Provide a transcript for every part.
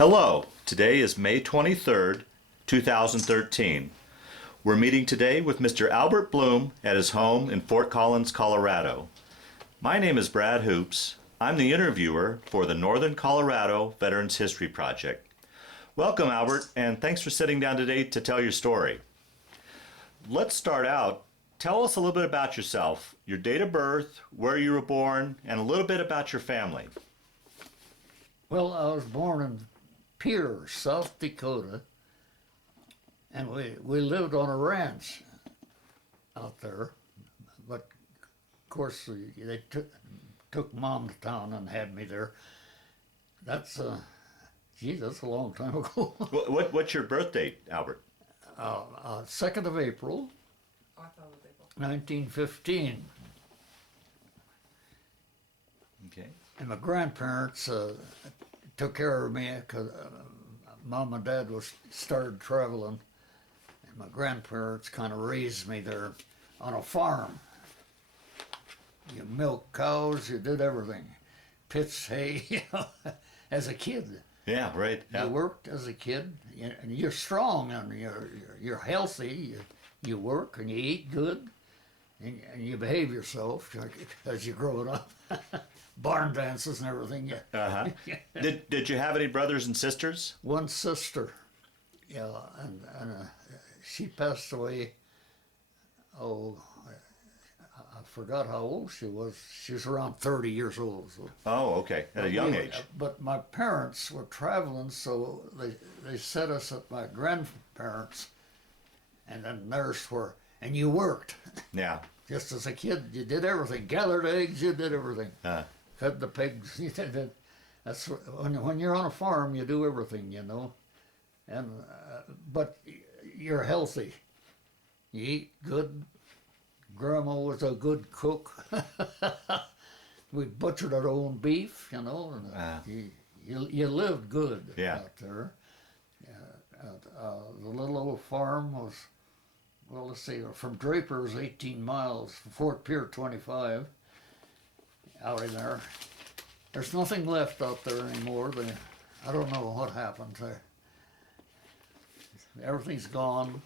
Hello, today is May 23rd, 2013. We're meeting today with Mr. Albert Bloom at his home in Fort Collins, Colorado. My name is Brad Hoops. I'm the interviewer for the Northern Colorado Veterans History Project. Welcome, Albert, and thanks for sitting down today to tell your story. Let's start out. Tell us a little bit about yourself, your date of birth, where you were born, and a little bit about your family. Well, I was born in Pierre, South Dakota, and we lived on a ranch out there. But of course, they took Mom to town and had me there. That's that's a long time ago. What's your birth date, Albert? 2nd of April, 1915. Okay. And my grandparents took care of me because Mom and Dad started traveling, and my grandparents kind of raised me there on a farm. You milked cows, you did everything, pitched hay, as a kid. Yeah, right. Yeah. You worked as a kid, and you're strong and you're healthy. You work and you eat good, and you behave yourself as you grow up. Barn dances and everything. Uh-huh. Did you have any brothers and sisters? One sister, yeah, and she passed away. Oh, I forgot how old she was. She was around 30 years old. So. Oh, okay, at a young age. But my parents were traveling, so they set us at my grandparents, and then theirs were, and you worked. Yeah. Just as a kid, you did everything. Gathered eggs, you did everything. Fed the pigs, you did it. That's when you're on a farm, you do everything, And but you're healthy. You eat good. Grandma was a good cook. We butchered our own beef, and you lived good out there. The little old farm was, well, let's see, from Draper's 18 miles, Fort Pierre 25, out in there. There's nothing left out there anymore. I don't know what happened there. Everything's gone.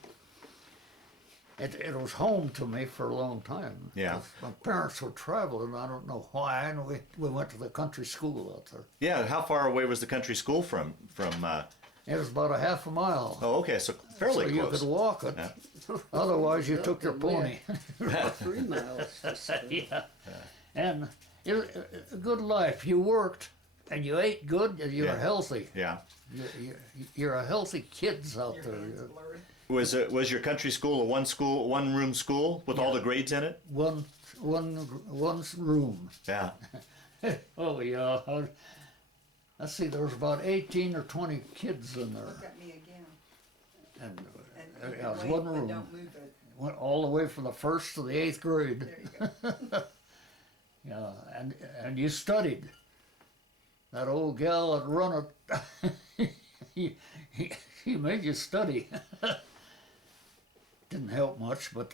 It was home to me for a long time. Yeah. My parents were traveling, I don't know why, and we went to the country school out there. Yeah, how far away was the country school from It was about a half a mile. Oh, okay, so fairly so close. You could walk it. Yeah. Otherwise, you took your pony. About 3 miles. Yeah. And it was a good life. You worked, and you ate good, and you were healthy. Yeah. You're a healthy kids out there. Was your country school a one room school with all the grades in it? One room. Yeah. Oh yeah. Let's see. There was about 18 or 20 kids in there. Look at me again. And And it was one room. Don't move it. Went all the way from the 1st to the 8th grade. There you go. Yeah, and you studied. That old gal that run it, he made you study. Didn't help much, but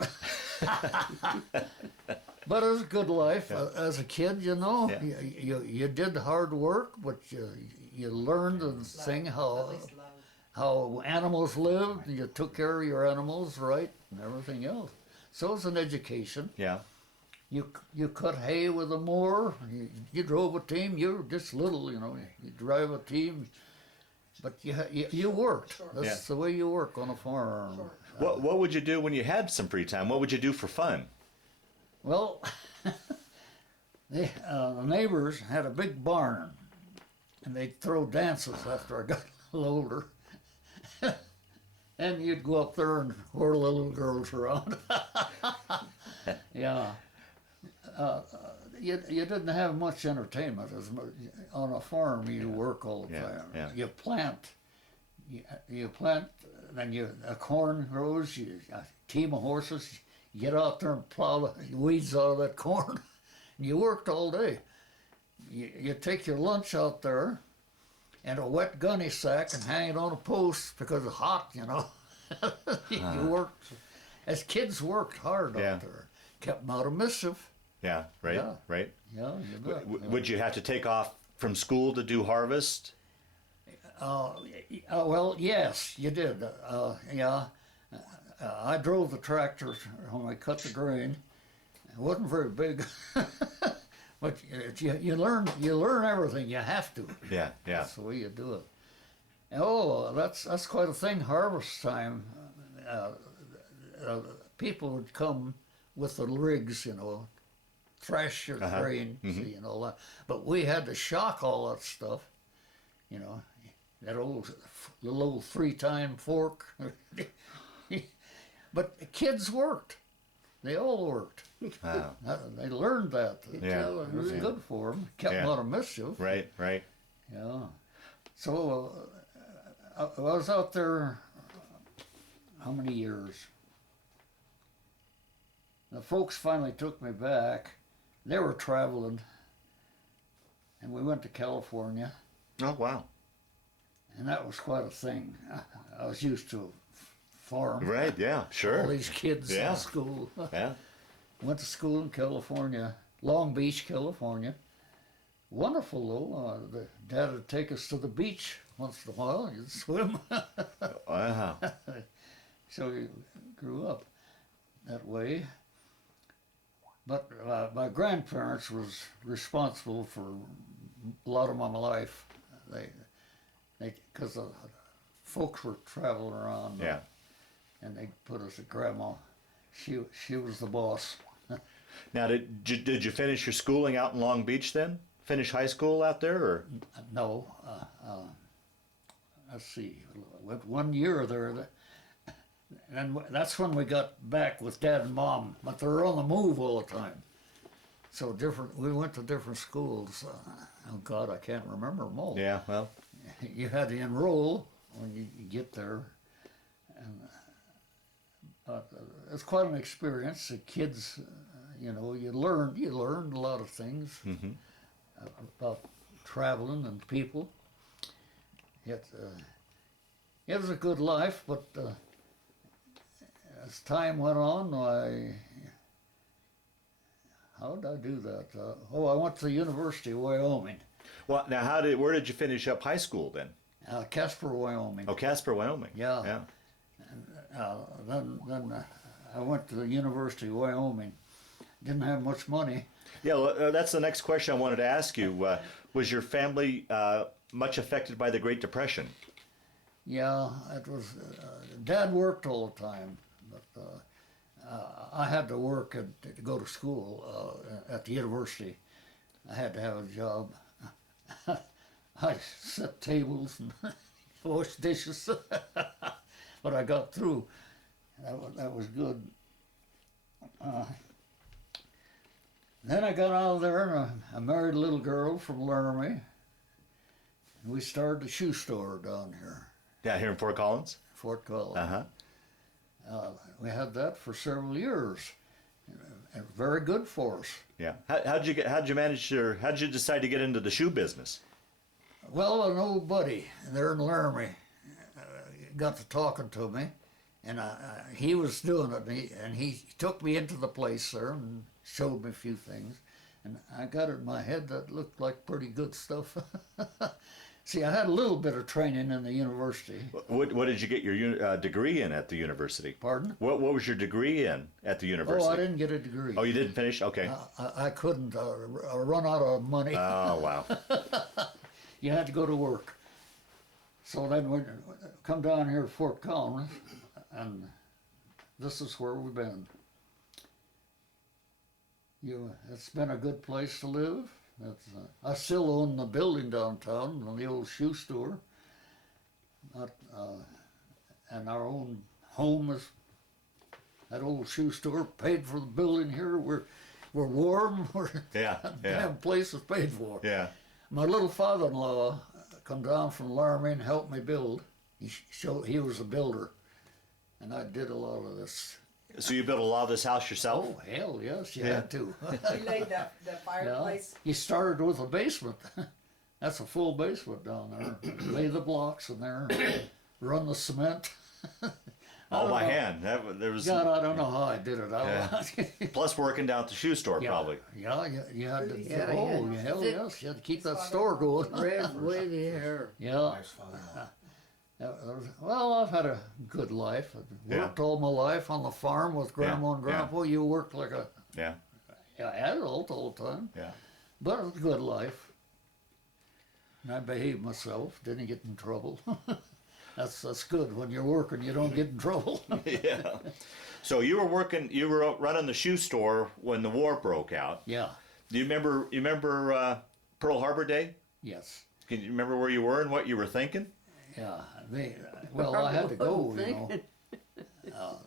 but it was a good life as a kid. Yeah. You did hard work, but you learned the thing how animals lived, and you took care of your animals right, and everything else. So it's an education. Yeah. You cut hay with a mower. You drove a team. You were just little, You drive a team, but you worked. Sure. That's the way you work on a farm. Sure. What would you do when you had some free time? What would you do for fun? Well, the neighbors had a big barn, and they'd throw dances after I got a little older. And you'd go up there and whirl the little girls around. Yeah. You didn't have much entertainment on a farm. You work all the time. Yeah. You plant. You plant, then a corn grows. A team of horses. You get out there and plow the weeds out of that corn. And you worked all day. You take your lunch out there, and a wet gunny sack and hang it on a post because it's hot. You worked. As kids worked hard out there. Kept them out of mischief. Yeah, right, Yeah. right. Yeah, you bet. Would you have to take off from school to do harvest? Well, yes, you did. Yeah, I drove the tractor when I cut the grain. It wasn't very big, but you learn everything. You have to. Yeah, yeah. That's the way you do it. Oh, that's quite a thing. Harvest time, people would come with the rigs, thresh your grain, see, and all that. But we had to shock all that stuff, that little old 3-time fork. But the kids worked. They all worked. Wow. They learned that. Yeah. It was good for them. Kept them Yeah. out of mischief. Right, right. Yeah. So I was out there, how many years? The folks finally took me back. They were traveling, and we went to California, Oh, wow. and that was quite a thing. I was used to farm. Right, yeah, sure. All these kids Yeah. in school. Yeah. Went to school in California, Long Beach, California. Wonderful though. The dad would take us to the beach once in a while. You'd swim. Wow. So we grew up that way. But my grandparents was responsible for a lot of my life. Because the folks were traveling around. Yeah. And they put us at grandma. She was the boss. Now, did you finish your schooling out in Long Beach then? Finish high school out there, or? No, let's see, went 1 year there, and that's when we got back with Dad and Mom, but they were on the move all the time. So we went to different schools. Oh God, I can't remember them all. Yeah, well. You had to enroll when you get there, and it's quite an experience. The kids, you learned a lot of things. Mm-hmm. About traveling and people. It was a good life, but as time went on, how did I do that? I went to the University of Wyoming, Well, now, where did you finish up high school then? Casper, Wyoming. Oh, Casper, Wyoming. Yeah. Yeah. Then I went to the University of Wyoming. Didn't have much money. Yeah, well, that's the next question I wanted to ask you. Was your family much affected by the Great Depression? Yeah, it was. Dad worked all the time, but I had to work to go to school at the university. I had to have a job. I set tables and washed dishes, but I got through. That was good. Then I got out of there and I married a little girl from Laramie. And we started a shoe store down here, Yeah, here in Fort Collins? Fort Collins. Uh-huh. We had that for several years. And very good for us. Yeah. How'd you decide to get into the shoe business? Well, an old buddy there in Laramie got to talking to me, and he was doing it, and he took me into the place there and showed me a few things, and I got it in my head that looked like pretty good stuff. See, I had a little bit of training in the university. What did you get your degree in at the university? Pardon? What was your degree in at the university? Oh, I didn't get a degree. Oh, you didn't finish? Okay. I couldn't run out of money. Oh, wow. You had to go to work. So then we come down here to Fort Collins, and this is where we've been. It's been a good place to live. I still own the building downtown, the old shoe store. And our own home is that old shoe store. Paid for the building here. We're warm. Yeah, Damn place is paid for. Yeah. My little father-in-law come down from Laramie and helped me build. He was a builder, and I did a lot of this. So you built a lot of this house yourself? Oh, hell yes, you had to. You laid the fireplace. He started with a basement. That's a full basement down there. Lay the blocks in there, run the cement, All by don't know. hand. There was God, I don't know how I did it. plus working down at the shoe store probably. Yeah, you had to. Yeah, oh, yeah. hell yes, you had to keep that store going. Red wavy hair. Yeah. Well, I've had a good life. I've worked all my life on the farm with Grandma and Grandpa. You worked like a Yeah. adult all the time, Yeah. but it was a good life. And I behaved myself, didn't get in trouble. That's good. When you're working, you don't get in trouble. Yeah. So you were running the shoe store when the war broke out. Yeah, Do you remember Pearl Harbor Day? yes. Can you remember where you were and what you were thinking? Yeah, well, I had to go, you know.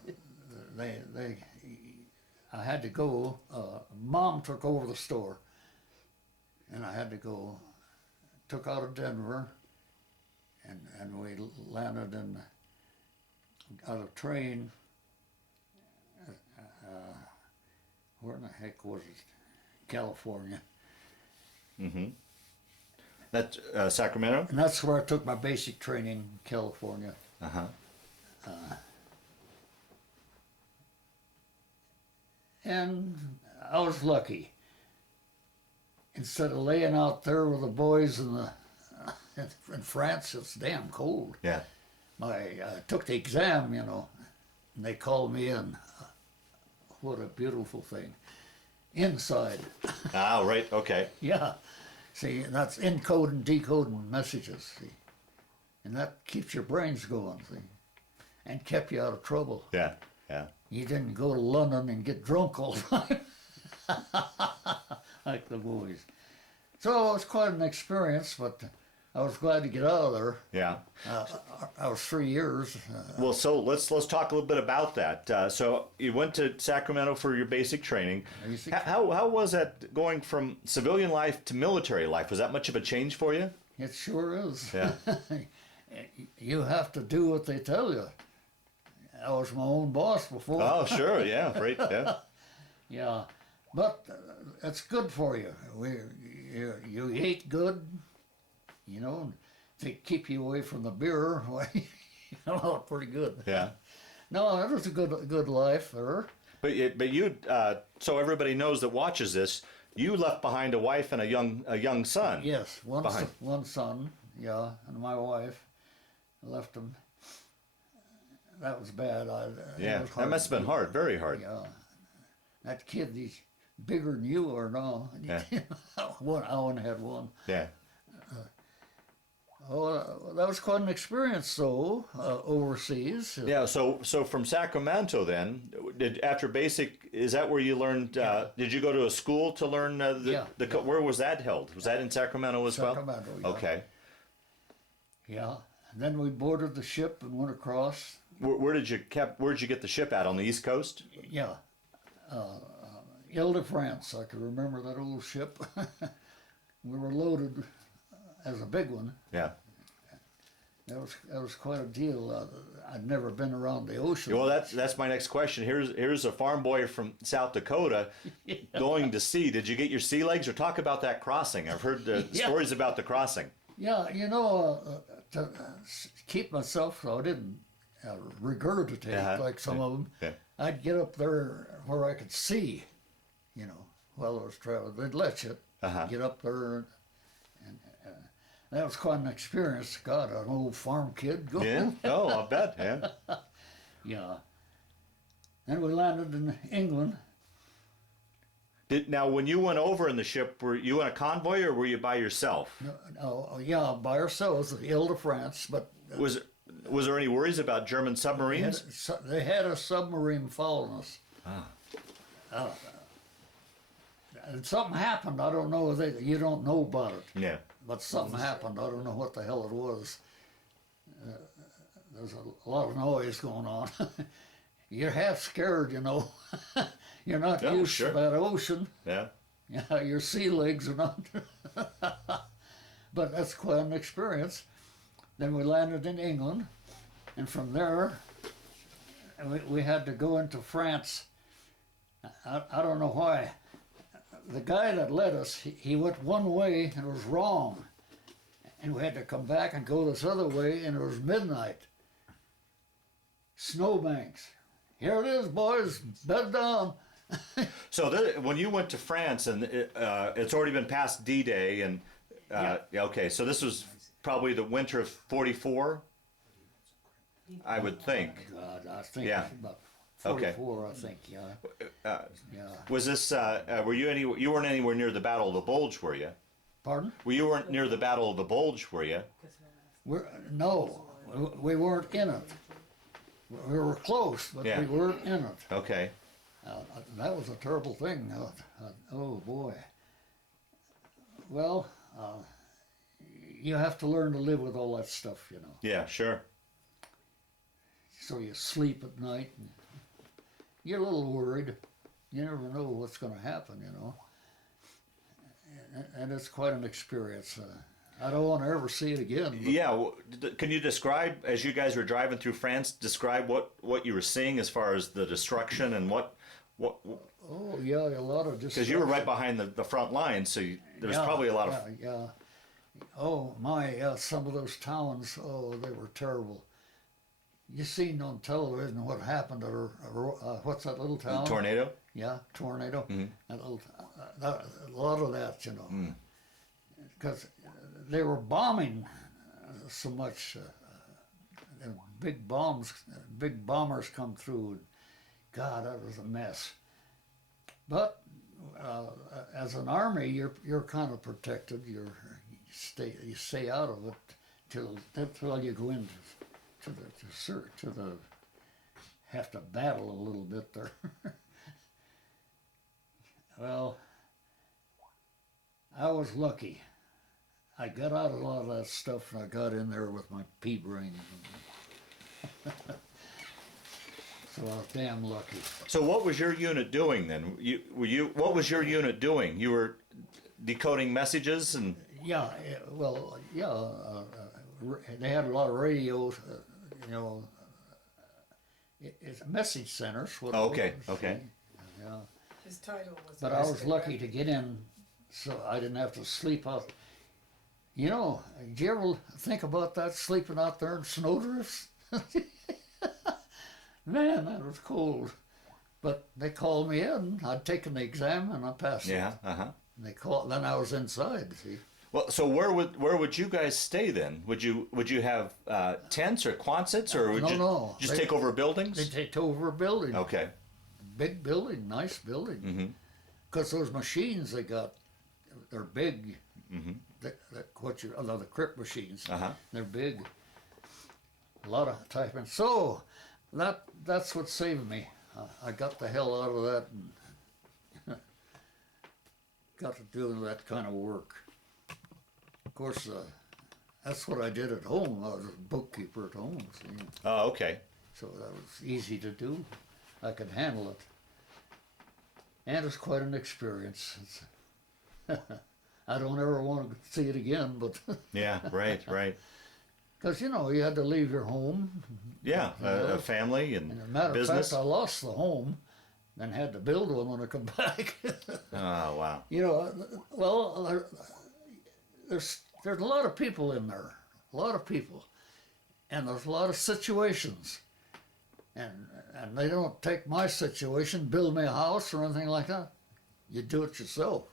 I had to go. Mom took over the store, and I had to go. Took out of Denver, and we landed out of train. Where in the heck was it? California. Mm-hmm. That's Sacramento? And that's where I took my basic training, California. Uh-huh. And I was lucky. Instead of laying out there with the boys in France, it's damn cold. Yeah. I took the exam, you know, and they called me in. What a beautiful thing. Inside. Ah, right. Okay. Yeah. See, that's encoding, decoding messages, see. And that keeps your brains going, see. And kept you out of trouble. Yeah. Yeah. You didn't go to London and get drunk all the time. Like the boys. So it was quite an experience, but I was glad to get out of there. Yeah. I was 3 years. Well, so let's talk a little bit about that. So you went to Sacramento for your basic training. Basic. How was that going from civilian life to military life? Was that much of a change for you? It sure is. Yeah. You have to do what they tell you. I was my own boss before. Oh, sure. Yeah. Right. Yeah. Yeah, but it's good for you. You eat good, you know, to keep you away from the beer. You know, pretty good. Yeah. No, it was a good life there. But you so everybody knows that watches this, you left behind a wife and a young son. Yes, one Behind. one son, yeah, and my wife. I left him. That was bad. Yeah. was That hard must have to been do. hard. Very hard. Yeah, that kid, he's bigger than you are now. Yeah. I only had one. Yeah. Oh, that was quite an experience, though, overseas. Yeah. So from Sacramento then, after basic, is that where you learned? Did you go to a school to learn Yeah. Where was that held? Was that in Sacramento as well? Sacramento, yeah. Okay. Yeah. And then we boarded the ship and went across. Where did you get the ship at, on the East Coast? Yeah. Ile-de-France. I could remember that old ship. We were loaded as a big one. Yeah. That was quite a deal. I'd never been around the ocean. Well, that's my next question. Here's a farm boy from South Dakota going to sea. Did you get your sea legs, or talk about that crossing? I've heard Yeah. stories about the crossing. Yeah, you know, to keep myself so I didn't regurgitate like some of them, Yeah. I'd get up there where I could see, you know, while I was traveling. They'd let you get up there, and that was quite an experience. God, an old farm kid going. Yeah. Oh, I'll bet. Yeah. Yeah. Then we landed in England. Now, when you went over in the ship, were you in a convoy or were you by yourself? Yeah, by ourselves, Ile-de-France, but Was there any worries about German submarines? they had a submarine following us. And something happened. I don't know. You don't know about it. Yeah. But something happened. I don't know what the hell it was. There's a lot of noise going on. You're half scared, you know. You're not used to that ocean. Yeah. Yeah, your sea legs are not. But that's quite an experience. Then we landed in England, and from there, we had to go into France. I don't know why. The guy that led us, he went one way and it was wrong. And we had to come back and go this other way, and it was midnight. snowbanks. Here it is, boys. Bed down. So when you went to France, and it's already been past D-Day, and Yeah. okay, so this was probably the winter of '44, I would think. God, I think Yeah. it's about Okay. 44, I think, yeah. Yeah. Was this? Were you You weren't anywhere near the Battle of the Bulge, were you? Pardon? Well, you weren't near the Battle of the Bulge, were you? No, we weren't in it. We were close, but Yeah. we weren't in it. Okay. That was a terrible thing. Oh boy. Well, you have to learn to live with all that stuff, you know. Yeah, sure. So you sleep at night, and you're a little worried. You never know what's going to happen, you know. And it's quite an experience. I don't want to ever see it again. But Yeah. Can you describe, as you guys were driving through France, describe what you were seeing as far as the destruction and what? oh yeah, a lot of Because you were right behind the front line, so there was probably a lot of. Yeah. Oh my, some of those towns. Oh, they were terrible. You seen on television what happened to what's that little town? Tornado. Yeah, tornado. Mm-hmm. A lot of that, you know, because they were bombing so much. And big bombers come through. And God, that was a mess. But as an army, you're kind of protected. You stay out of it till you go into to the have to battle a little bit there. Well, I was lucky. I got out of a lot of that stuff, and I got in there with my pea brain. So I was damn lucky. So what was your unit doing then? What was your unit doing? You were decoding messages and. Yeah, well, yeah. They had a lot of radios, you know. It's a message centers. Oh, okay, okay. Yeah. His title was. But I was lucky to get in, so I didn't have to sleep out. You know, did you ever think about that, sleeping out there in snowdrifts? Man, that was cold. But they called me in. I'd taken the exam and I passed it. Yeah. Uh huh. And then I was inside. See. Well, so where would you guys stay then? Would you have tents or quonsets, or would you just take over buildings? They take over a building. Okay. Big building, nice building. Mm-hmm. Because those machines they got, they're big. Mm-hmm. The crypt machines. Uh huh. They're big. A lot of typing. So that's what saved me. I got the hell out of that and got to do that kind of work. Of course, that's what I did at home. I was a bookkeeper at home. See? Oh, okay. So that was easy to do. I could handle it. And it's quite an experience. I don't ever want to see it again, but Yeah. Right. Right. because you had to leave your home. Yeah. A family and And as a matter business. of fact, I lost the home, and had to build one when I come back. Oh wow. Well, there's a lot of people in there, a lot of people, and there's a lot of situations, and they don't take my situation, build me a house or anything like that. You do it yourself.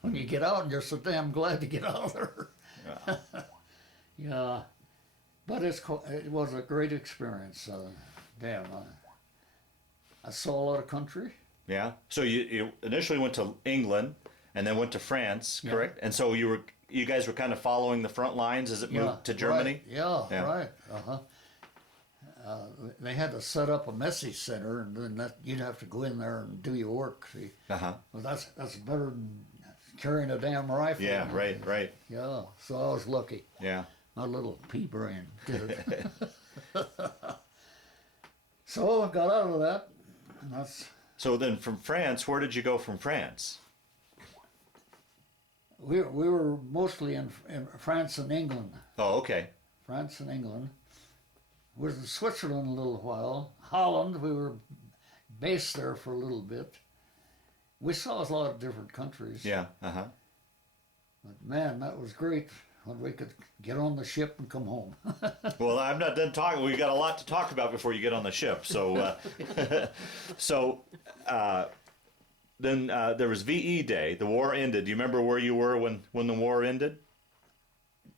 When you get out, and you're so damn glad to get out of there. Yeah. Yeah, but it was a great experience. Damn, I saw a lot of country. Yeah. So you initially went to England and then went to France, Yeah. correct? And so you guys were kind of following the front lines as it moved to Germany? Right. Yeah, Yeah. right. They had to set up a message center, and then you'd have to go in there and do your work. See, Uh-huh. well, that's better than carrying a damn rifle. Yeah, right. Yeah, so I was lucky. Yeah. My little pea brain did it. So I got out of that, and that's. So then from France, where did you go from France? We were mostly in France and England. Oh, okay. France and England. We was in Switzerland a little while. Holland, we were based there for a little bit. We saw a lot of different countries. Yeah, uh-huh. But man, that was great when we could get on the ship and come home. Well, I'm not done talking. We've got a lot to talk about before you get on the ship. So, then there was VE Day. The war ended. Do you remember where you were when the war ended?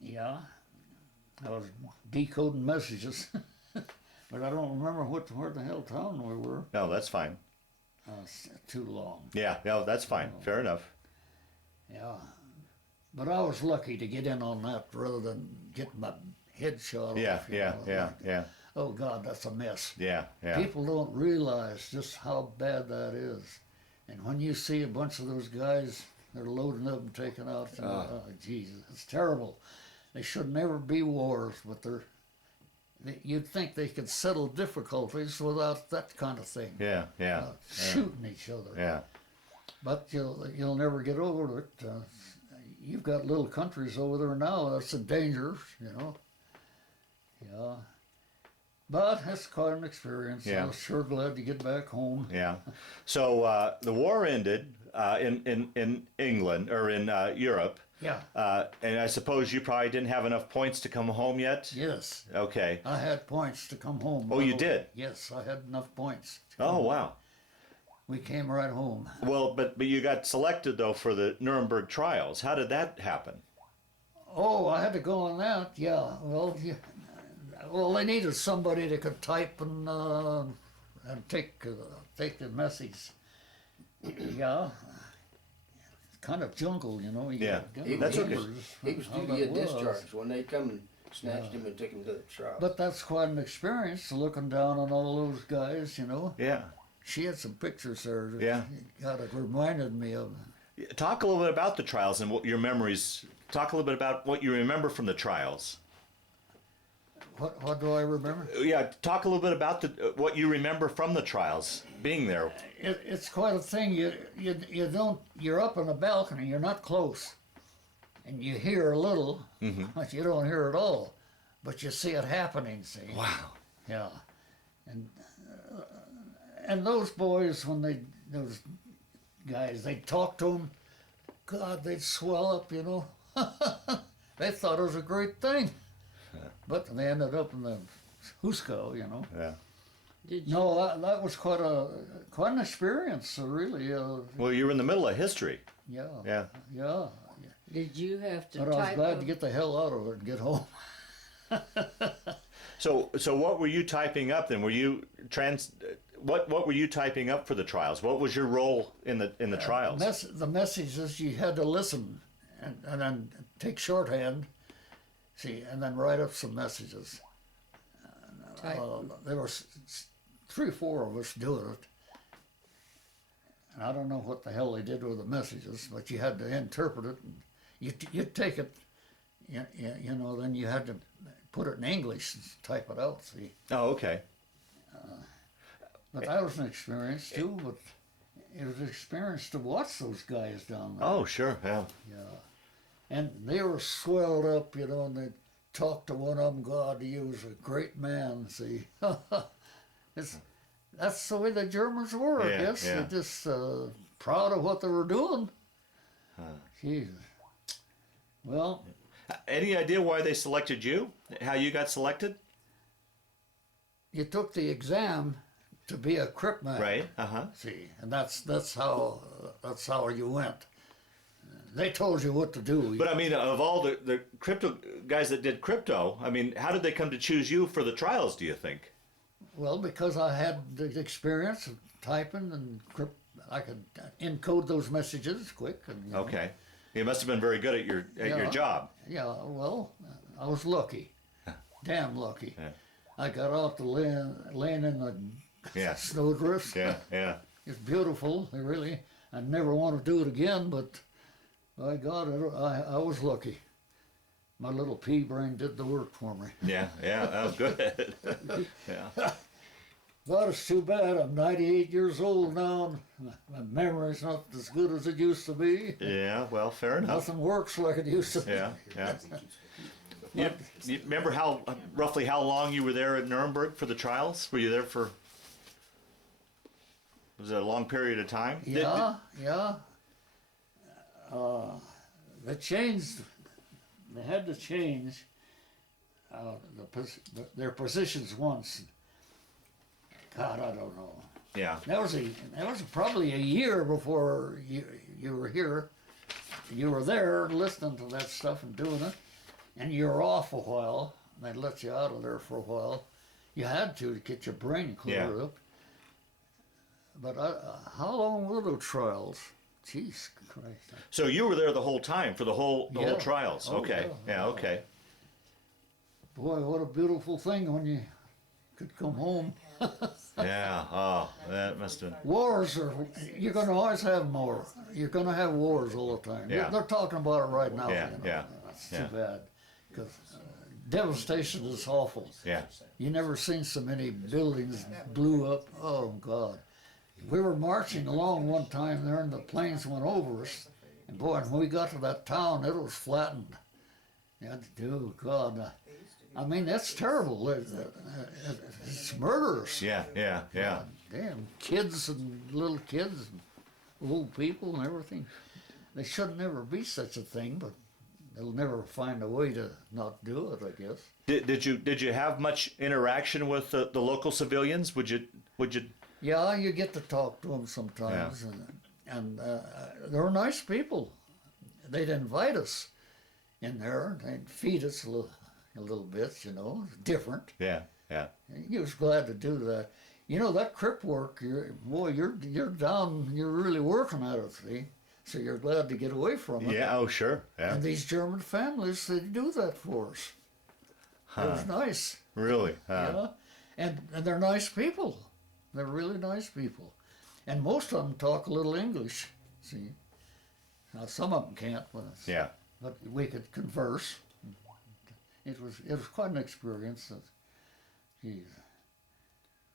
Yeah, I was decoding messages, but I don't remember where the hell town we were. No, that's fine. It's too long. Yeah, no, that's fine. Fair enough. Yeah, but I was lucky to get in on that rather than get my head shot Yeah, off. yeah. Oh God, that's a mess. Yeah. People don't realize just how bad that is. And when you see a bunch of those guys, they're loading up and taking out, oh, Jesus, it's terrible. They should never be wars, but you'd think they could settle difficulties without that kind of thing. Yeah. Shooting each other. Yeah. But you'll never get over it. You've got little countries over there now that's in danger, Yeah. But that's quite an experience. Yeah. I was sure glad to get back home. Yeah. So the war ended in England or in Europe. Yeah. And I suppose you probably didn't have enough points to come home yet? Yes. Okay. I had points to come home. Oh, you did? Yes, I had enough points. To come Oh, home. wow. We came right home. Well, but you got selected, though, for the Nuremberg Trials. How did that happen? Oh, I had to go on that. Yeah. Well, they needed somebody that could type and take the message. Yeah. Kind of jungle, You Yeah. gotta That's okay. He was how due to that get was. discharged when they come and snatched him and took him to the trial. But that's quite an experience, looking down on all those guys, Yeah. She had some pictures there that Yeah. God, it reminded me of. Talk a little bit about the trials and what your memories. Talk a little bit about what you remember from the trials. What do I remember? Yeah, talk a little bit about what you remember from the trials, being there. It's quite a thing. You don't. You're up on a balcony. You're not close, and you hear a little, but you don't hear it all. But you see it happening. See. Wow. Yeah, and those boys, those guys, they talk to them. God, they'd swell up. They thought it was a great thing, but they ended up in the Husko. Yeah. Did you? No, that was quite an experience, really. Well, you were in the middle of history. Yeah. Yeah. Did you have to But I was type glad up- to get the hell out of it and get home. So what were you typing up then? Were you What were you typing up for the trials? What was your role in the trials? The messages you had to listen and then take shorthand, and then write up some messages. Type. There were 3 or 4 of us doing it. And I don't know what the hell they did with the messages, but you had to interpret it. And you'd take it, then you had to put it in English and type it out, see. Oh, okay. But that was an experience too, but it was an experience to watch those guys down there. Oh, sure. Yeah. Yeah. And they were swelled up, and they talked to one of them, God, he was a great man, see. That's the way the Germans were, I Yeah, guess. yeah. They're just proud of what they were doing. Jesus. Well, Any idea why they selected you? How you got selected? you took the exam to be a crypt man. Right. Uh-huh. See, and that's how you went. They told you what to do. But I mean, of all the crypto guys that did crypto, I mean, how did they come to choose you for the trials, do you think? Well, because I had the experience of typing and I could encode those messages quick. And, Okay. You must have been very good at your Yeah. job. Yeah, well, I was lucky. Damn lucky. Yeah. I got out to laying in the Yeah. snowdrifts. Yeah. It's beautiful, really. I never want to do it again, but by God, I was lucky. My little pea brain did the work for me. Yeah. That was good. Yeah. But it's too bad. I'm 98 years old now. And my memory's not as good as it used to be. Yeah. Well, fair enough. Nothing works like it used to. Yeah. You remember roughly how long you were there at Nuremberg for the trials? Were you there for? Was it a long period of time? Yeah. They changed they had to change their positions once. God, I don't know. Yeah. That was probably a year before you were here. You were there listening to that stuff and doing it, and you were off a while. They'd let you out of there for a while. You had to get your brain cleared up. But how long were those trials? Jeez Christ. So you were there the whole time for the whole trials. Oh, Okay. Yeah. Okay. Boy, what a beautiful thing when you could come home. Yeah. Oh, that must have been. Wars you're going to always have more. You're going to have wars all the time. Yeah. They're talking about it right now. Yeah, You know. yeah, That's yeah. too bad. Because devastation is awful. Yeah. You never seen so many buildings blew up. Oh, God. We were marching along one time there and the planes went over us. And boy, when we got to that town, it was flattened. Yeah, oh, God. I mean, that's terrible. It's murderous. Yeah. Yeah. Yeah. Damn, kids and little kids and old people and everything. They should never be such a thing, but they'll never find a way to not do it, I guess. Did you have much interaction with the local civilians? Would you? Yeah, you get to talk to them sometimes, and they were nice people. They'd invite us in there. They'd feed us a little bit, you know, different. Yeah. Yeah. And you was glad to do that. You know, that crypt work, you're down, you're really working at it, see? So you're glad to get away from it. Yeah. Oh, sure. Yeah. And these German families, they do that for us. It was nice. Really? Yeah. And they're nice people. They're really nice people. And most of them talk a little English, see? Now, some of them can't, Yeah. but we could converse. It was quite an experience. Geez.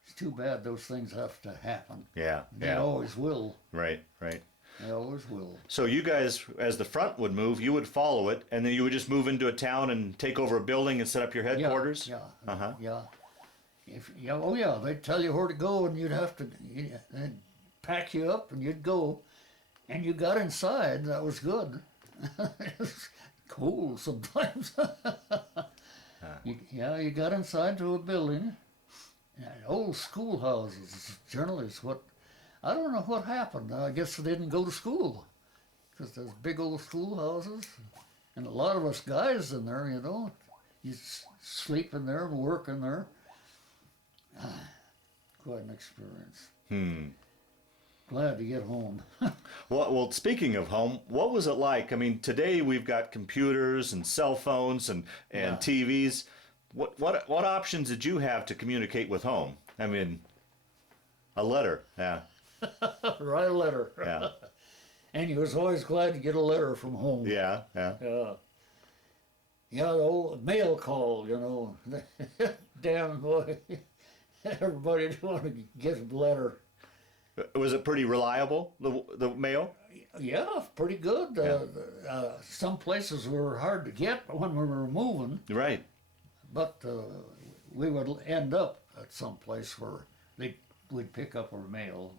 It's too bad those things have to happen. Yeah. They Yeah. always will. Right. Right. They always will. So you guys, as the front would move, you would follow it, and then you would just move into a town and take over a building and set up your headquarters? Yeah. Uh-huh. Yeah. Oh yeah, they'd tell you where to go, and you'd have to, they'd pack you up, and you'd go, and you got inside. That was good. It was cold sometimes. You got inside to a building. Old schoolhouses generally is what. I don't know what happened. I guess they didn't go to school because there's big old schoolhouses, and a lot of us guys in there. You know, you sleep in there and work in there. Quite an experience. Glad to get home. Well, speaking of home, what was it like? I mean, today we've got computers and cell phones and TVs. What options did you have to communicate with home? I mean, a letter. Yeah. Write a letter. Yeah. And you was always glad to get a letter from home. Yeah. Yeah. Yeah, the old mail call, you know. Damn boy. Everybody want to get a letter. Was it pretty reliable, the mail? Yeah, pretty good. Some places were hard to get when we were moving, Right. but we would end up at some place where we'd pick up our mail.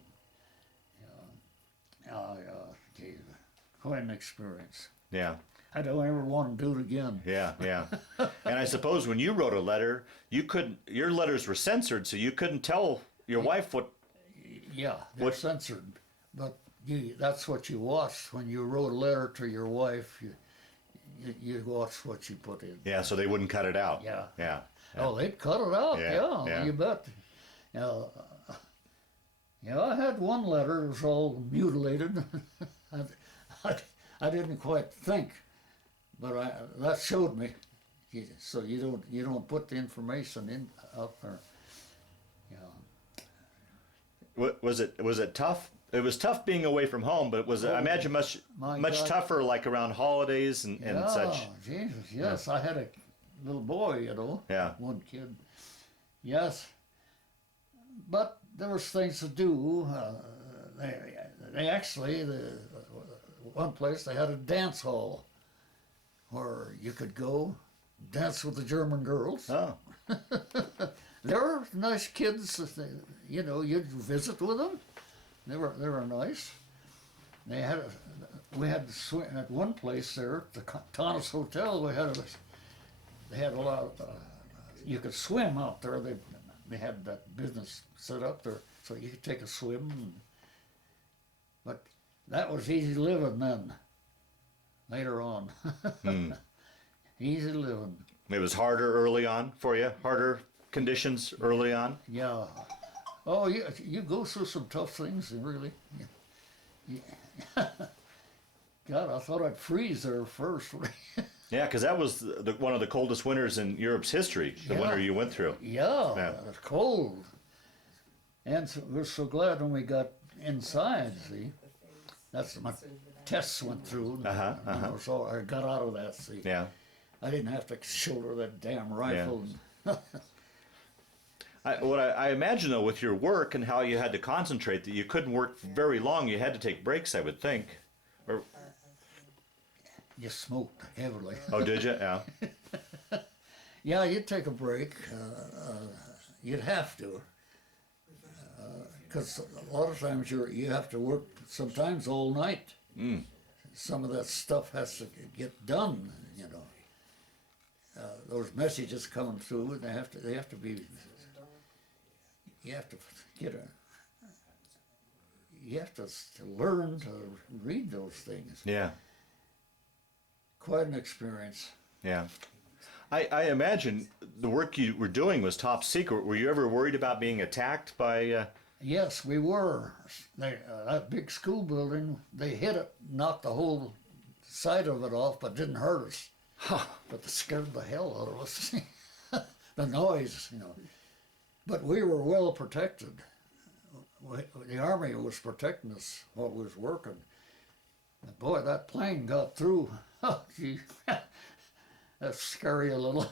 Gee, quite an experience. Yeah. I don't ever want to do it again. Yeah. Yeah. And I suppose when you wrote a letter, your letters were censored, so you couldn't tell your wife what. Yeah, they're censored, but that's what you watched when you wrote a letter to your wife. You watched what you put in. Yeah, so they wouldn't cut it out. Yeah. Yeah. Oh, they'd cut it out. Yeah. You bet. I had one letter that was all mutilated. I didn't quite think, but that showed me. So you don't put the information in out there. Was it tough? It was tough being away from home, but was it, I imagine much God. tougher like around holidays and such. Jesus, yes. I had a little boy, you know. Yeah. One kid. Yes. But there was things to do. They actually, one place they had a dance hall where you could go dance with the German girls. Oh. They were nice kids. You know, you'd visit with them. They were nice. They had we had to swim at one place there, at the Taunus Hotel. They had a lot of, you could swim out there. They had that business set up there, so you could take a swim. But that was easy living then. Later on, easy living. It was harder early on for you? Harder conditions early on? Yeah. Oh, you go through some tough things, really. God, I thought I'd freeze there first. Yeah, because that was one of the coldest winters in Europe's history, the winter you went through. Yeah, Yeah. it was cold. And so, we're so glad when we got inside, see. That's my tests went through. So I got out of that, see. Yeah. I didn't have to shoulder that damn rifle. I imagine, though, with your work and how you had to concentrate, that you couldn't work very long. You had to take breaks, I would think. Or, You smoked heavily. oh, did you? Yeah. Yeah, you'd take a break. You'd have to. Because a lot of times you have to work sometimes all night. Some of that stuff has to get done, you know. Those messages coming through, they have to be. You have to get you have to learn to read those things. Yeah. Quite an experience. Yeah. I imagine the work you were doing was top secret. Were you ever worried about being attacked by... Yes, we were. That big school building, they hit it, knocked the whole side of it off, but didn't hurt us. But they scared the hell out of us. The noise, you know. But we were well protected. The Army was protecting us while we was working. And boy, that plane got through. Oh, gee. That's scary a little.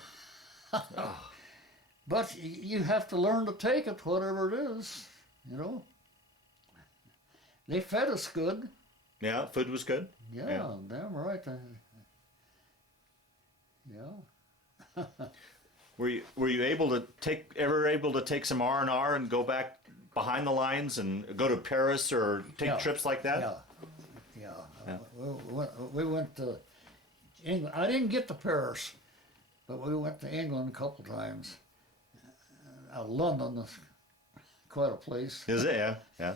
But you have to learn to take it, whatever it is, you know. They fed us good. Yeah, food was good? Yeah, damn right. Yeah. Were you able to take some R&R and go back behind the lines and go to Paris or take trips like that? Yeah. We went to England. I didn't get to Paris, but we went to England a couple times. London is quite a place. Is it? Yeah, yeah.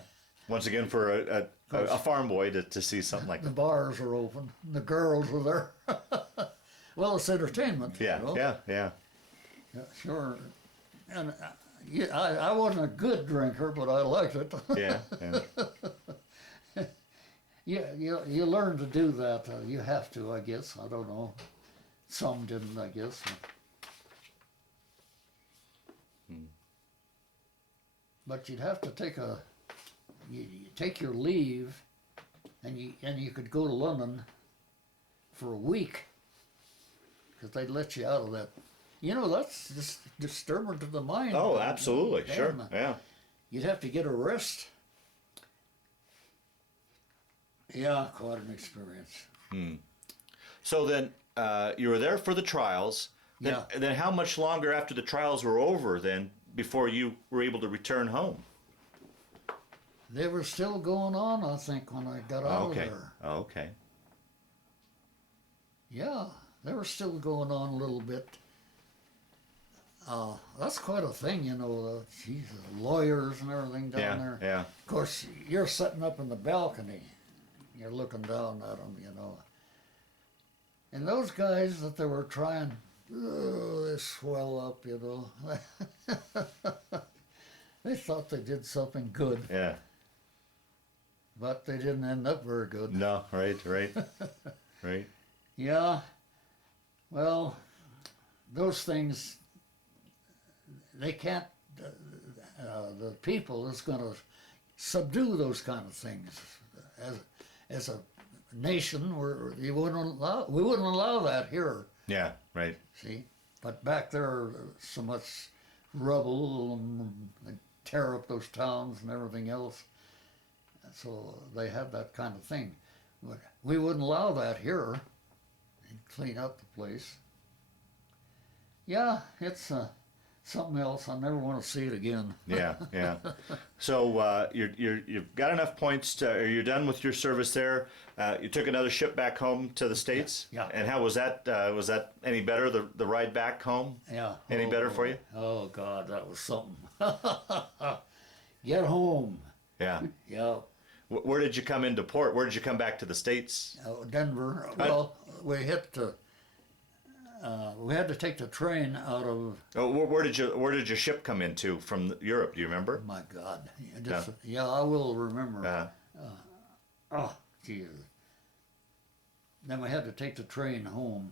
Once again, for a farm boy to see something like The that. bars were open. The girls were there. Well, it's entertainment. Yeah, you know? yeah. Yeah, sure. And I wasn't a good drinker, but I liked it. Yeah. You learn to do that. You have to, I guess. I don't know. Some didn't, I guess. But you'd have to take you take your leave, and you could go to London for a week, because they'd let you out of that. You know, that's just disturbing to the mind. Oh, absolutely. Damn. Sure. Yeah. You'd have to get a rest. Yeah, quite an experience. So then you were there for the trials. Then, Yeah. then how much longer after the trials were over then before you were able to return home? They were still going on, I think, when I got out of there. Oh, okay. Yeah, they were still going on a little bit. That's quite a thing, you know, geez, the lawyers and everything down there. Yeah. Of course, you're sitting up in the balcony. You're looking down at them, you know. And those guys that they were trying, they swell up, you know. They thought they did something good, Yeah. but they didn't end up very good. No, right. Right. Yeah, well, those things, they can't, the people is going to subdue those kind of things. As a nation, we wouldn't allow that here, Yeah, right. see? But back there, so much rubble and tear up those towns and everything else. So they have that kind of thing. But we wouldn't allow that here and clean up the place. Yeah, it's something else. I never want to see it again. Yeah, yeah. So you've got enough points to, or you're done with your service there. You took another ship back home to the States. Yeah. And how was that? Was that any better? The ride back home? Yeah. Any better for you? Oh God, that was something. Get home. Yeah. Yeah. Where did you come into port? Where did you come back to the States? Denver. Well, we had to take the train out of. Oh, where did your ship come into from Europe? Do you remember? My God. Yeah, I will remember. Oh, Jesus. Then we had to take the train home.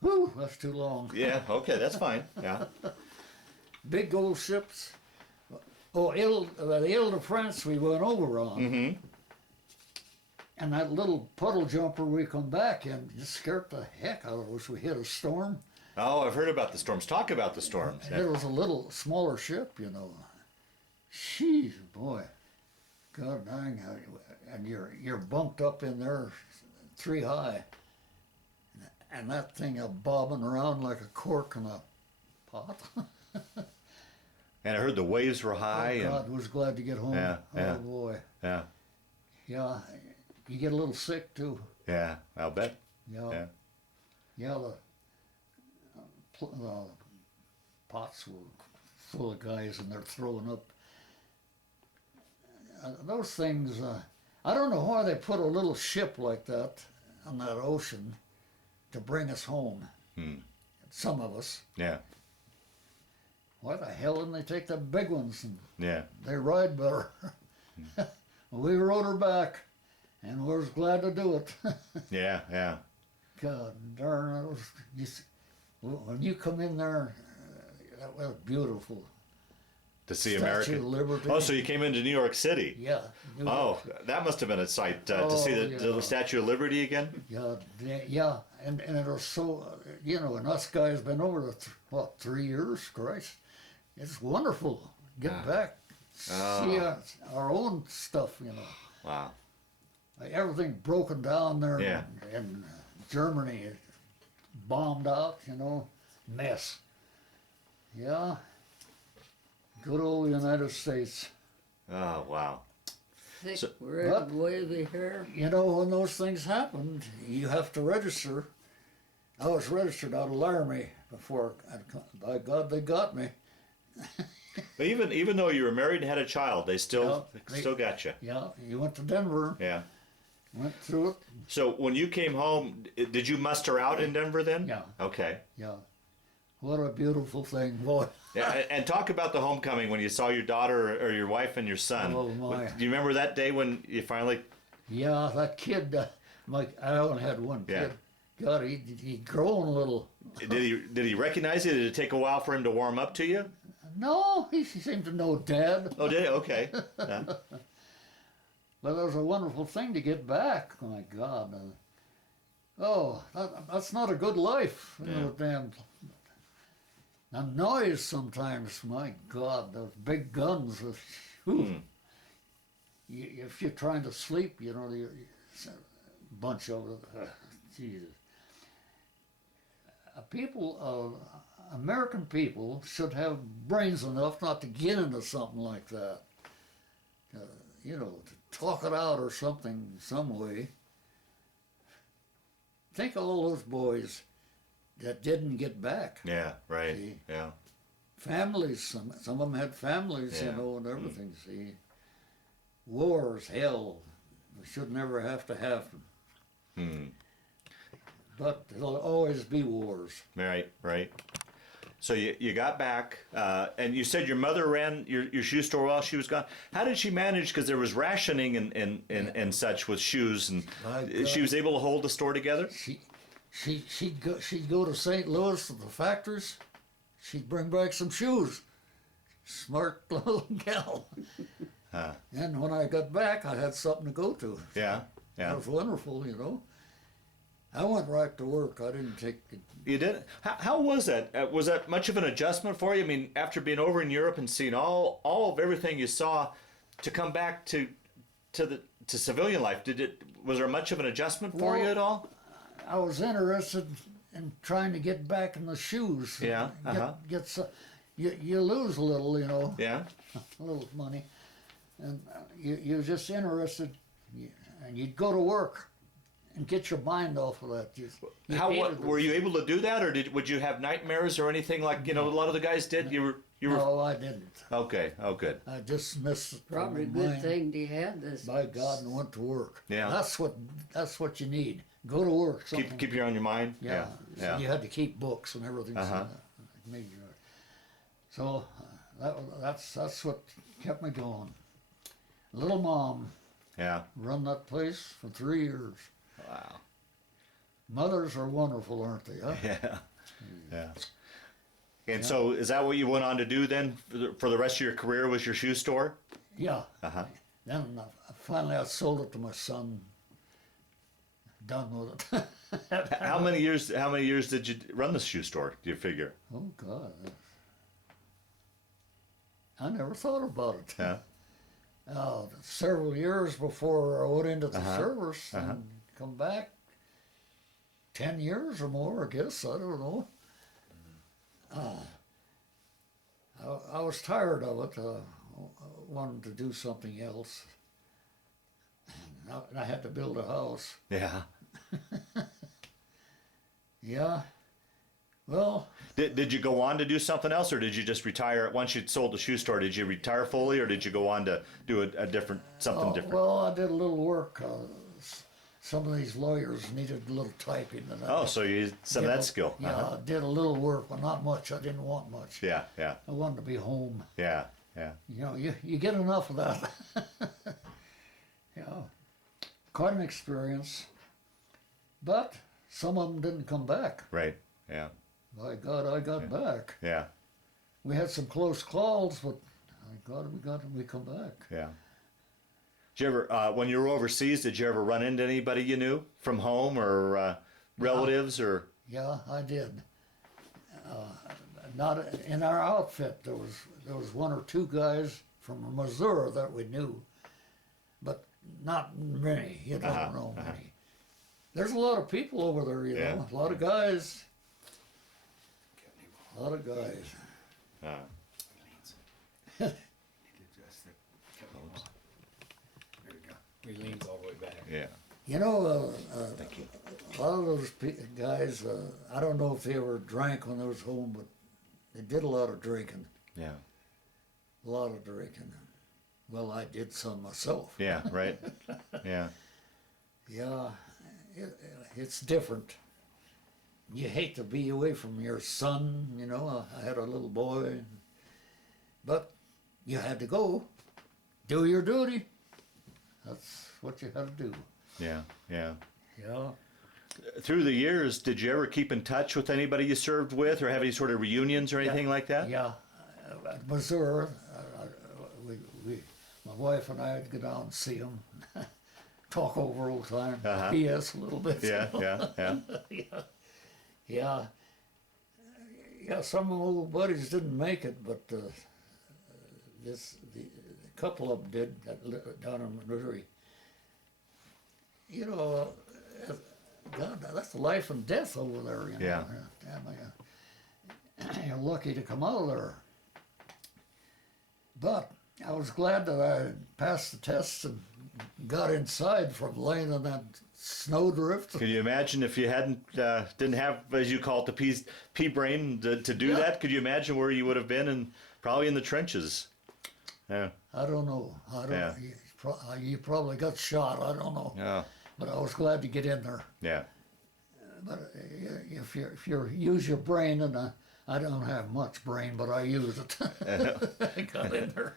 Whew, that's too long. Yeah. Okay, that's fine. Yeah. Big old ships. Oh, the Ile-de-France we went over on. Mm-hmm. And that little puddle jumper we come back in just scared the heck out of us. We hit a storm. Oh, I've heard about the storms. Talk about the storms. And it was a little smaller ship, you know. Jeez, boy. God dang. And you're bunked up in there 3 high. And that thing bobbing around like a cork in a pot. And I heard the waves were high. Oh, God, was glad to get home. Yeah, yeah. Oh, boy. Yeah. Yeah, you get a little sick, too. Yeah. I'll bet. Yeah. Yeah, the pots were full of guys and they're throwing up. Those things, I don't know why they put a little ship like that on that ocean to bring us home. Some of us. Yeah. Why the hell didn't they take the big ones and Yeah. they ride better? We rode her back and we was glad to do it. Yeah. Yeah. God darn, it was just, when you come in there, that was beautiful. To see Statue America. of Liberty. Oh, so you came into New York City. Yeah. Oh, that must have been a sight to see the Statue of Liberty again. Yeah, and it was so, you know, and us guys been over the 3 years, Christ. It's wonderful. Get back, see our own stuff, you know. Wow. Everything broken down there Yeah. in Germany, bombed out, you know, mess. Yeah. Good old United States. Oh, wow. Thick, So- red, wavy hair. You know, when those things happened, you have to register. I was registered out of Laramie before, by God, they got me. But even though you were married and had a child, they still Yeah, still got you. Yeah, you went to Denver, Yeah. went through it. So when you came home, did you muster out in Denver then? Yeah. Okay. Yeah. What a beautiful thing, boy. Yeah, and talk about the homecoming when you saw your daughter or your wife and your son. Oh, my. Do you remember that day when you finally? Yeah, that kid, I only had one Yeah. kid. God, he'd grown a little. Did he recognize you? Did it take a while for him to warm up to you? No, he seemed to know Dad. Oh, did he? Okay. Yeah. But it was a wonderful thing to get back. My God. That's not a good life. You know, damn. The noise sometimes, my God, those big guns. If you're trying to sleep, you know, a bunch of it. Jesus. American people should have brains enough not to get into something like that. You know, to talk it out or something, some way. Think of all those boys that didn't get back. Yeah. Right. See? Yeah. Families, some of them had families, Yeah. you know, and everything, see. Wars, hell, should never have to happen. But there'll always be wars. Right. Right. So you got back, and you said your mother ran your shoe store while she was gone. How did she manage? Because there was rationing and such with shoes, and My God. she was able to hold the store together. She'd go to St. Louis to the factories. She'd bring back some shoes. Smart little gal. And when I got back, I had something to go to. Yeah. Yeah. It was wonderful, you know. I went right to work. I didn't take it. You did? How was that? Was that much of an adjustment for you? I mean, after being over in Europe and seeing all of everything you saw, to come back to civilian life, was there much of an adjustment for you at all? I was interested and trying to get back in the shoes. Yeah, Get some, you lose a little, you know, Yeah. a little money, and you're just interested, and you'd go to work and get your mind off of that. You How hated were you able to do that, or would you have nightmares or anything like a lot of the guys did? You were No, I didn't. okay. Oh, good. I dismissed it from Probably a my good mind, thing to have this. by God, and went to work. Yeah. That's what you need. Go to work. Something. Keep you on your mind. Yeah. Yeah. You had to keep books and everything. So that's what kept me going. Little Mom Yeah. run that place for 3 years. Wow. Mothers are wonderful, aren't they? Huh? Yeah. Yeah. And so, is that what you went on to do then for the rest of your career? Was your shoe store? Yeah. Uh-huh. Then finally I sold it to my son. Done with it. How many years did you run the shoe store? Do you figure? Oh God. I never thought about it. Yeah. Several years before I went into the service and come back. 10 years or more, I guess. I don't know. I was tired of it. Wanted to do something else. And I had to build a house. Yeah. Yeah. Well, Did you go on to do something else, or did you just retire once you'd sold the shoe store? Did you retire fully, or did you go on to do a different something different? well, I did a little work. Some of these lawyers needed a little typing. And Oh, so you used some of that skill. Yeah, I did a little work, but not much. I didn't want much. Yeah. Yeah. I wanted to be home. Yeah. Yeah. You know, you get enough of that. Yeah, quite an experience. But some of them didn't come back. Right. Yeah. By God, I got back. Yeah. We had some close calls, but we come back. Yeah. Did you ever, when you were overseas, did you ever run into anybody you knew from home or relatives or? Yeah, I did. Not in our outfit. There was one or two guys from Missouri that we knew, but not many. You don't know many. There's a lot of people over there. You know, a lot of guys. A lot of guys. He leans all the way back. Yeah. You know, Thank you. a lot of those guys, I don't know if they ever drank when they was home, but they did a lot of drinking. Yeah. A lot of drinking. Well, I did some myself. Yeah. Right. Yeah. Yeah, it's different. You hate to be away from your son, you know. I had a little boy, but you had to go, do your duty. That's what you had to do. Yeah. Yeah. Yeah. Through the years, did you ever keep in touch with anybody you served with, or have any sort of reunions or anything like that? Yeah. At Missouri, my wife and I would go down and see them, talk over old time, BS a little bit. Yeah. Yeah. Yeah. Yeah. Yeah. Yeah, some of my old buddies didn't make it, but the couple of them did down in Missouri. You know, God, that's life and death over there. You know? Yeah. Damn, you're lucky to come out of there. But I was glad that I had passed the test and got inside from laying in that snowdrift. Can you imagine if you didn't have, as you call it, the pea brain to do that? Could you imagine where you would have been, and probably in the trenches? Yeah. I don't know. Yeah. You probably got shot. I don't know. Yeah. But I was glad to get in there. Yeah. But if you use your brain, and I don't have much brain, but I use it. I got in there.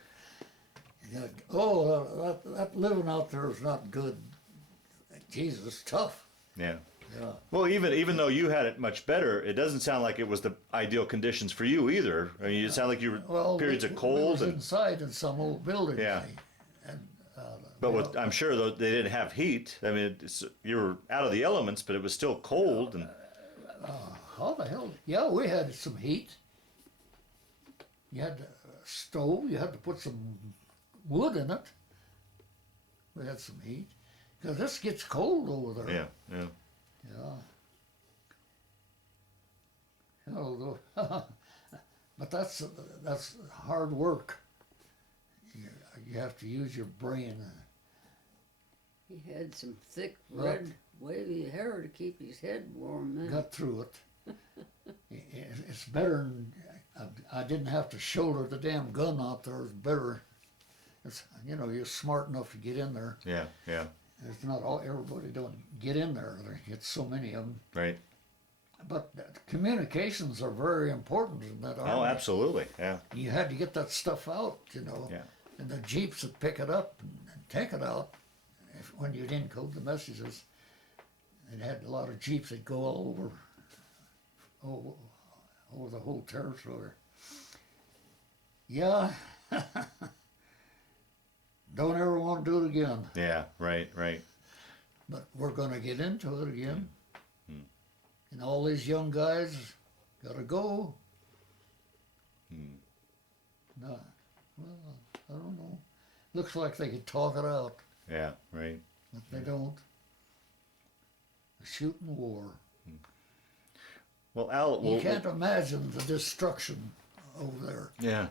Oh, that living out there is not good. Jesus, it's tough. Yeah. Yeah. Well, even though you had it much better, it doesn't sound like it was the ideal conditions for you either. I mean, it sounded like you were periods of we cold was inside in some old building. Yeah. And, but I'm sure though they didn't have heat. I mean, you were out of the elements, but it was still cold. And how the hell? Yeah, we had some heat. You had a stove. You had to put some wood in it. We had some heat because this gets cold over there. yeah. Yeah. know, but that's hard work. You have to use your brain. He had some thick, Right. red, wavy hair to keep his head warm then. Got through it. It's better than I didn't have to shoulder the damn gun out there. It's better. It's, you know, you're smart enough to get in there. Yeah, yeah, There's not all everybody don't get in there. There's so many of them. right. But communications are very important in that army. Oh, absolutely. Yeah, You had to get that stuff out, you know. yeah, And the jeeps would pick it up and take it out when you'd encode the messages. It had a lot of jeeps that go all over the whole territory. Yeah. Don't ever want to do it again. yeah. Right, right. But we're going to get into it again. And all these young guys got to go. No, well, I don't know. Looks like they could talk it out, Yeah, right. but they don't. A shooting war. Well, Al, You can't imagine the destruction over there. yeah,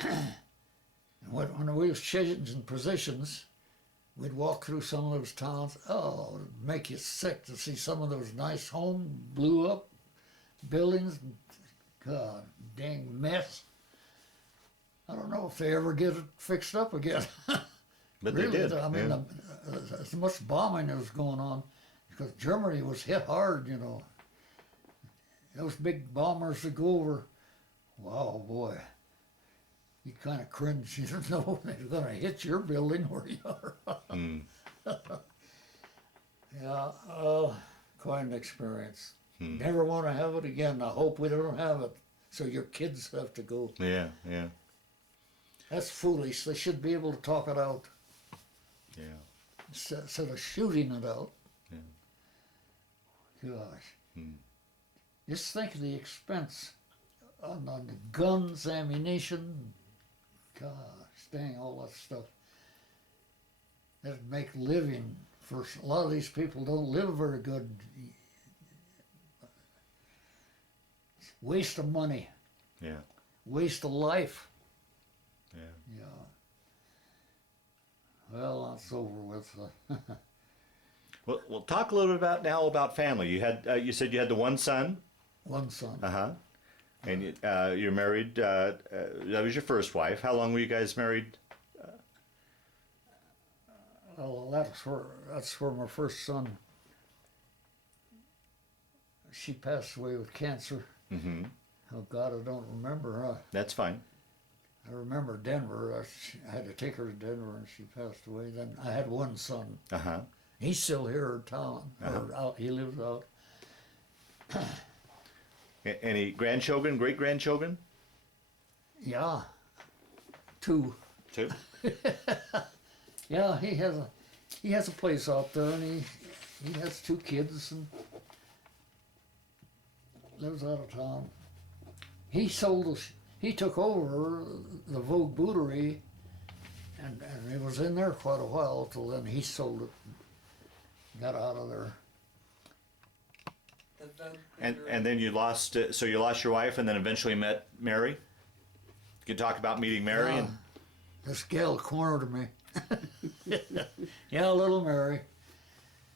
And when we was changing positions, we'd walk through some of those towns. Oh, it'd make you sick to see some of those nice homes blew up, buildings. God, dang mess. I don't know if they ever get it fixed up again. but Really, they did. I mean, yeah. as much bombing that was going on, because Germany was hit hard, you know. Those big bombers that go over, wow, boy. You kind of cringe. You don't know they're going to hit your building where you are. Mm. Yeah, quite an experience. Hmm. Never want to have it again. I hope we don't have it. So your kids have to go. Yeah, yeah, That's foolish. They should be able to talk it out yeah. instead of shooting it out. Yeah. Gosh. Hmm. Just think of the expense on the guns, ammunition. Gosh, dang, all that stuff. That'd make living for a lot of these people don't live very good. Waste of money, Yeah, waste of life. yeah. Yeah. Well, that's over with. Well, we'll talk a little bit about family. You had you said you had the one son. One son. And you're married. That was your first wife. How long were you guys married? Well, that's where my first son. She passed away with cancer. Mm-hmm. Oh God, I don't remember her. That's fine. I remember Denver. I had to take her to Denver, and she passed away. Then I had one son. Uh-huh. He's still here in town. Or out, he lives out. Any grandchildren? Great grandchildren? Yeah, two. Two. Yeah, he has a place out there, and he has two kids and lives out of town. He took over the Vogue Bouterie, and it was in there quite a while till then he sold it and got out of there. And then you lost. So you lost your wife, and then eventually met Mary. You can talk about meeting Mary. And This gal cornered me. Yeah, little Mary.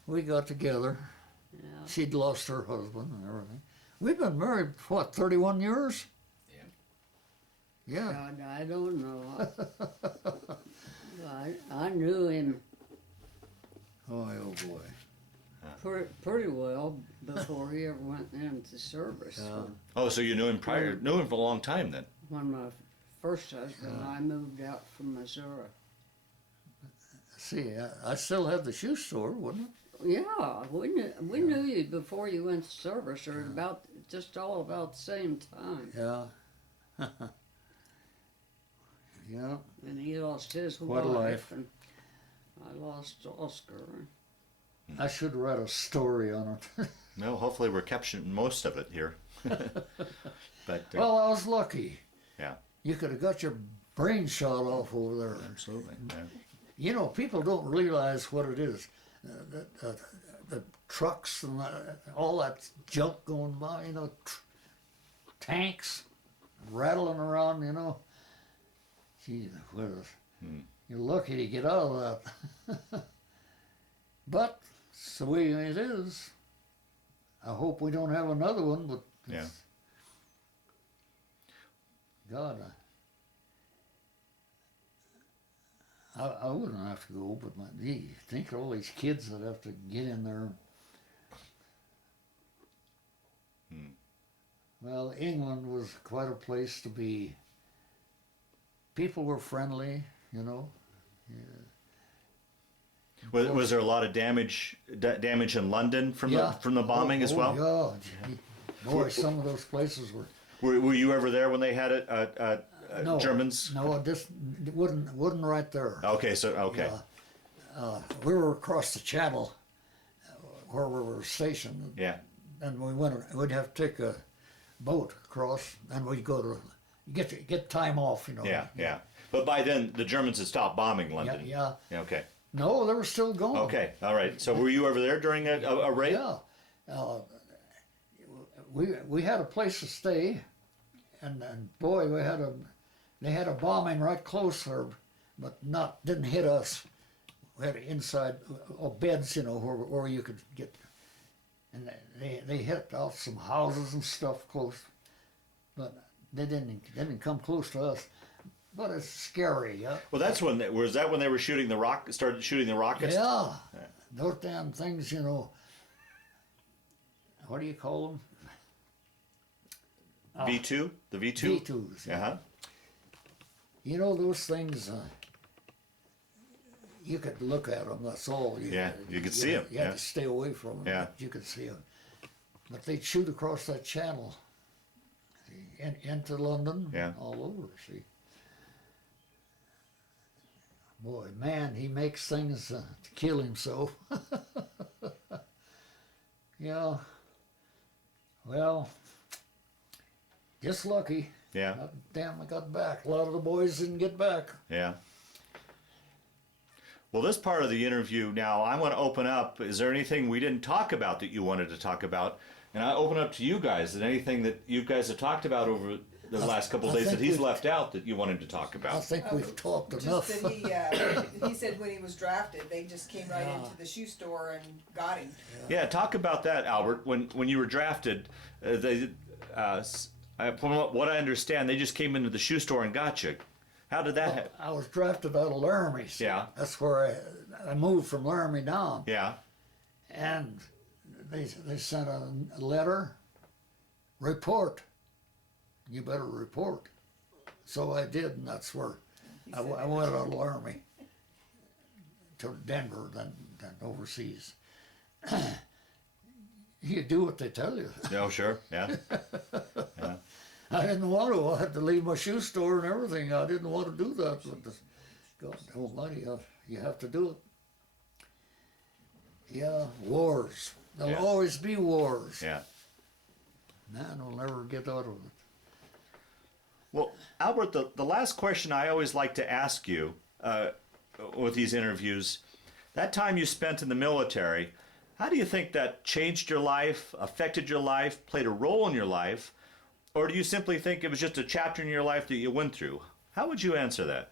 We got together. Yeah. She'd lost her husband and everything. We've been married, what, 31 years? Yeah. Yeah. God, I don't know. I knew him Oh boy. pretty well before he ever went into service. oh, so you knew him prior? Knew him for a long time then. When my first husband and I moved out from Missouri. See, I still had the shoe store, wouldn't it? Yeah, we knew you before you went to service, or just all about the same time. Yeah. Yeah. And he lost his What a wife, life. and I lost Oscar. I should write a story on it. No, hopefully we're capturing most of it here. But Well, I was lucky. yeah, You could have got your brain shot off over there. absolutely. Yeah. You know, people don't realize what it is. The trucks and all that junk going by, you know, tanks rattling around, you know. Gee whiz. You're lucky to get out of that. But it's the way it is. I hope we don't have another one, but Yeah. God, I wouldn't have to go, but gee, think of all these kids that have to get in there. Well, England was quite a place to be. People were friendly, you know. Was there a lot of damage in London from the bombing as well? Yeah, gee. Boy, some of those places were. Were you ever there when they had it? No, Germans? No, it wasn't right there. Okay, so okay. We were across the channel where we were stationed. Yeah. And we'd have to take a boat across, and we'd go to get time off, you know. Yeah. But by then, the Germans had stopped bombing London. Yeah. Okay. No, they were still going. Okay. All right. So were you over there during a raid? Yeah. We had a place to stay, and boy, they had a bombing right close there, but didn't hit us. We had inside beds, you know, where you could get, and they hit out some houses and stuff close, but they didn't come close to us. But it's scary, yeah. Well, that's when they were shooting started shooting the rockets? Yeah, those damn things, you know. What do you call them? V2? The V2? V2s. Uh-huh. You know those things. You could look at them. That's all. You could see them. You had to stay away from them. Yeah. But you could see them. But they'd shoot across that channel, into London, Yeah. all over. See. Boy, man, he makes things to kill him so. Yeah. Well, just lucky. Yeah. God damn, I got back. A lot of the boys didn't get back. Yeah. Well, this part of the interview now, I want to open up. Is there anything we didn't talk about that you wanted to talk about? And I open up to you guys. Is there anything that you guys have talked about over the last couple of I days that think he's we've- left out that you wanted to talk I about? think we've talked Just enough. that he said when he was drafted, they just came right into the shoe store and got him. Yeah, talk about that, Albert. When you were drafted, from what I understand, they just came into the shoe store and got you. How did that happen? I was drafted out of Laramie. So Yeah. That's where I moved from Laramie down. Yeah. And they sent a letter, report. You better report. So I did, and that's where I went out of Laramie to Denver, then overseas. You do what they tell you. Oh, sure. Yeah. I didn't want to. I had to leave my shoe store and everything. I didn't want to do that. But God almighty, you have to do it. Yeah, wars. There'll always be wars. Yeah. Man will never get out of it. Well, Albert, the last question I always like to ask you with these interviews, that time you spent in the military, how do you think that changed your life, affected your life, played a role in your life, or do you simply think it was just a chapter in your life that you went through? How would you answer that?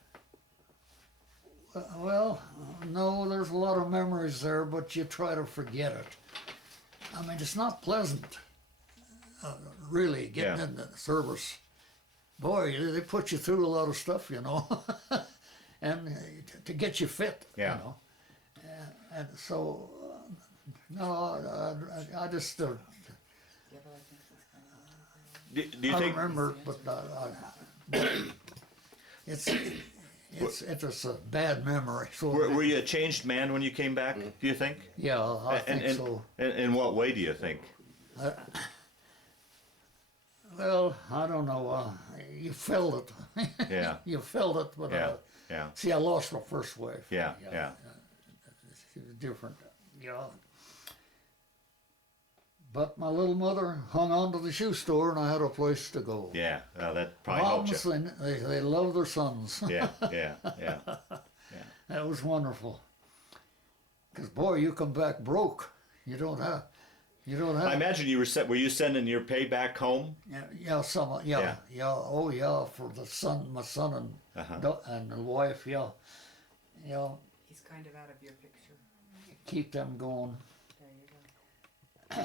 Well, no, there's a lot of memories there, but you try to forget it. I mean, it's not pleasant, really, getting in the service. Boy, they put you through a lot of stuff, you know, and to get you fit, you know. And so, no, I just, Do you I think? remember, but it's just a bad memory. So Were you a changed man when you came back? Do you think? yeah, I think so. In what way do you think? Well, I don't know. You felt it. Yeah. You felt it, but Yeah. see, I lost my first wife. Yeah. She was different. Yeah. But my little mother hung on to the shoe store, and I had a place to go. Yeah. That probably helped you. Moms, they love their sons. Yeah. That was wonderful. Because, boy, you come back broke. You don't have, You don't I have. imagine you were you sending your pay back home? Yeah, oh yeah, for the son, my son and Uh-huh. and the wife, yeah, He's kind of out of your picture. keep them going. There you go.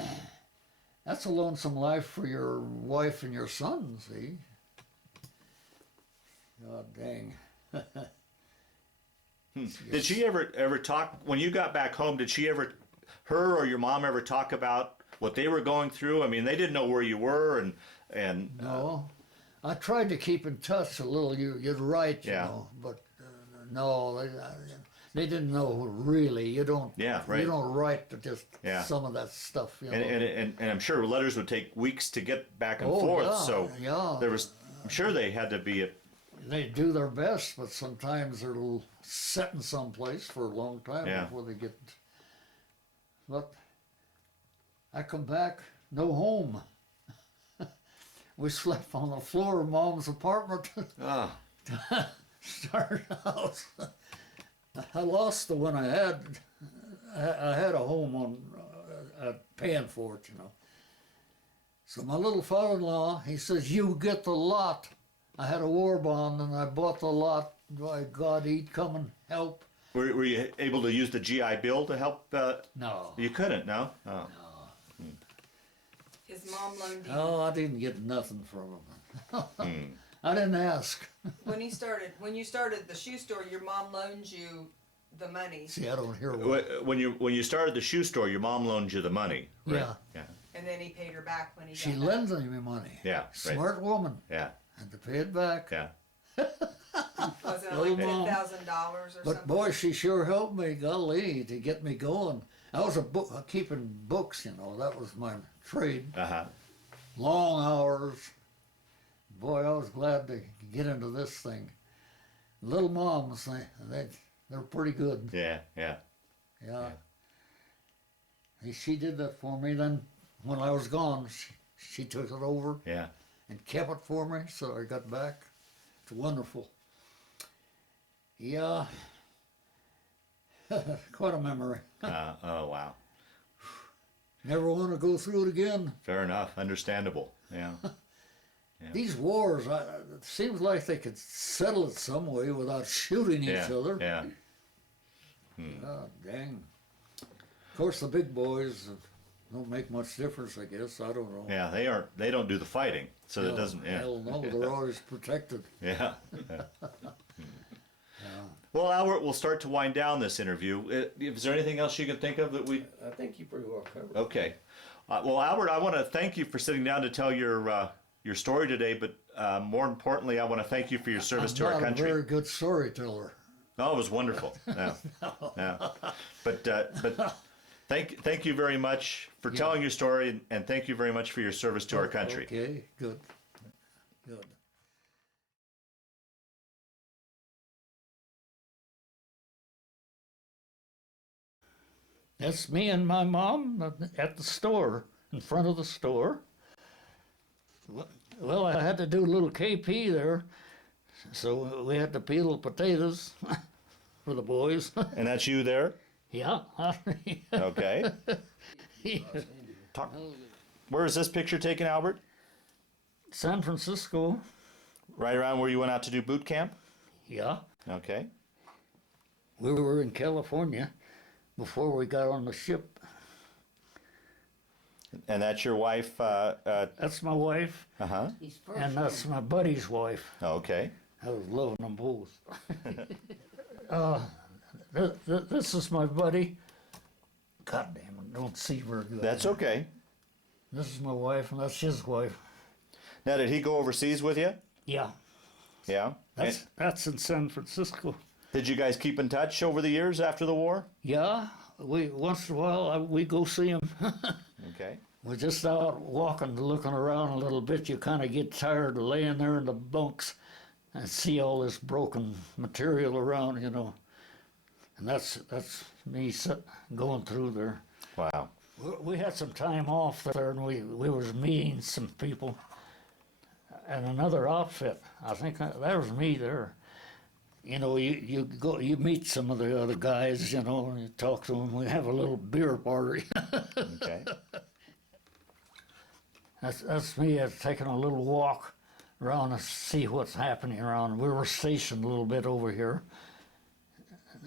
That's a lonesome life for your wife and your son, see? God dang. Did she ever talk when you got back home? Did she ever, her or your mom ever talk about what they were going through? I mean, they didn't know where you were, and No. I tried to keep in touch a little. You'd write, you Yeah. know, but no, they didn't know really. You don't. Yeah, right. You don't write to just Yeah. some of that stuff. You know. and I'm sure letters would take weeks to get back and Oh, forth. yeah, So yeah. there was, I'm sure they had to be. They do their best, but sometimes they're set in some place for a long time Yeah. before they get. But I come back, no home. We slept on the floor of Mom's apartment. Ah, Start house. I lost the one I had. I had a home on paying for it, you know. So my little father-in-law, he says, "You get the lot." I had a war bond and I bought the lot. By God, he'd come and help. were you able to use the GI Bill to help? No. You couldn't, no. Oh. His mom loaned him. Oh, I didn't get nothing from him. I didn't ask. When you started the shoe store, your mom loaned you the money, See, I don't hear what. When you started the shoe store, your mom loaned you the money. Right? Yeah. Yeah. and then he paid her back when he She got back. lends me money. Yeah. Right. Smart woman. Yeah. Had to pay it back. Yeah. Wasn't it Little like mom. $10,000 or But something? boy, she sure helped me, golly, to get me going. I was keeping books, you know, that was my trade. Uh huh. Long hours. Boy, I was glad to get into this thing. Little moms, they're pretty good. Yeah. Yeah. Yeah. She did that for me. Then when I was gone, she took it over Yeah. and kept it for me, so I got back. It's wonderful. Yeah. Quite a memory. Oh wow. Never want to go through it again. Fair enough. Understandable. Yeah. These wars, it seems like they could settle it some way without shooting each Yeah. other. Yeah. Oh, dang. Of course, the big boys don't make much difference, I guess. I don't know. Yeah. They don't do the fighting, so that doesn't. Yeah. Hell no, they're always protected. Yeah. Yeah. Well, Albert, we'll start to wind down this interview. Is there anything else you can think of that we? I think you pretty well covered it. Okay. Well, Albert, I want to thank you for sitting down to tell your story today. But more importantly, I want to thank you for your service to our Not country. a very good storyteller. Oh, it was wonderful. Yeah. Yeah. But thank you very much for telling your story, and thank you very much for your service to our country. Okay, good. Good. That's me and my mom at the store, in front of the store. Well, I had to do a little KP there, so we had to peel potatoes for the boys. And that's you there. Yeah. Okay. Where is this picture taken, Albert? San Francisco. Right around where you went out to do boot camp. Yeah. Okay. We were in California before we got on the ship. And that's your wife. That's my wife, Uh-huh. He's first. and that's my buddy's wife. Okay. I was loving them both. This is my buddy. God damn it, don't see very good. That's okay. This is my wife, and that's his wife. Now, did he go overseas with you? Yeah, Yeah. that's in San Francisco. Did you guys keep in touch over the years after the war? Yeah, we once in a while we go see him. Okay. We're just out walking, looking around a little bit. You kind of get tired of laying there in the bunks and see all this broken material around, you know. And that's me going through there. Wow. We had some time off there, and we was meeting some people and another outfit. I think that was me there. You know, you meet some of the other guys, you know, and you talk to them. We have a little beer party. Okay. That's me taking a little walk around to see what's happening around. We were stationed a little bit over here.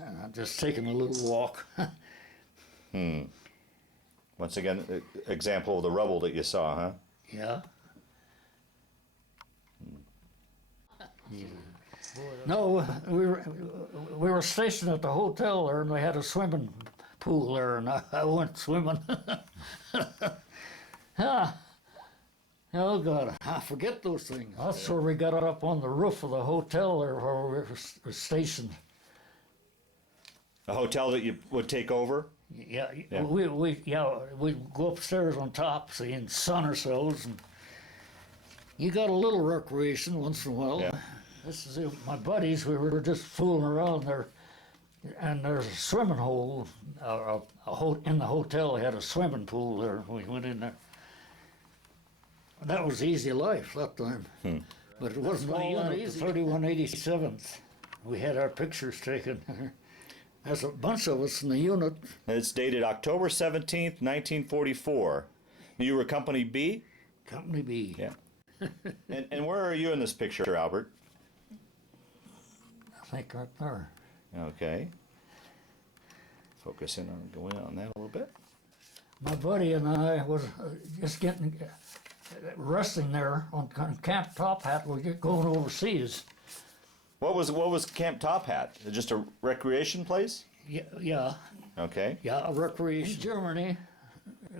And I'm just taking a little walk. Once again, example of the rubble that you saw, huh? Yeah. No, we were stationed at the hotel there, and they had a swimming pool there, and I went swimming. Oh God, I forget those things. That's where we got up on the roof of the hotel there, where we were stationed. A hotel that you would take over? Yeah, Yeah. we'd go upstairs on top, see, and sun ourselves, and you got a little recreation once in a while. Yeah. This is it. My buddies. We were just fooling around there, and there's a swimming hole. In the hotel, they had a swimming pool there. We went in there. That was easy life that time, but it wasn't all that easy. 3187th. We had our pictures taken. There's a bunch of us in the unit. It's dated October 17th, 1944. You were Company B? Company B. Yeah. And where are you in this picture, Albert? I think right there. Okay. Focus in on, go in on that a little bit. My buddy and I was just getting resting there on Camp Top Hat. We get going overseas. What was Camp Top Hat? Just a recreation place? Yeah, Okay. a recreation. In Germany,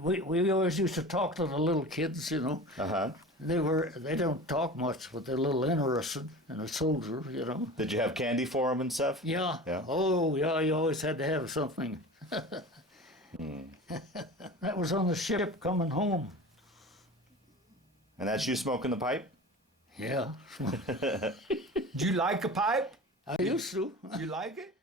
we always used to talk to the little kids, you know. Uh-huh. They don't talk much, but they're a little interested in a soldier, you know. Did you have candy for them and stuff? Yeah. Yeah. Oh, yeah, you always had to have something. That was on the ship coming home. And that's you smoking the pipe? Yeah. Do you like a pipe? I used to. You like it?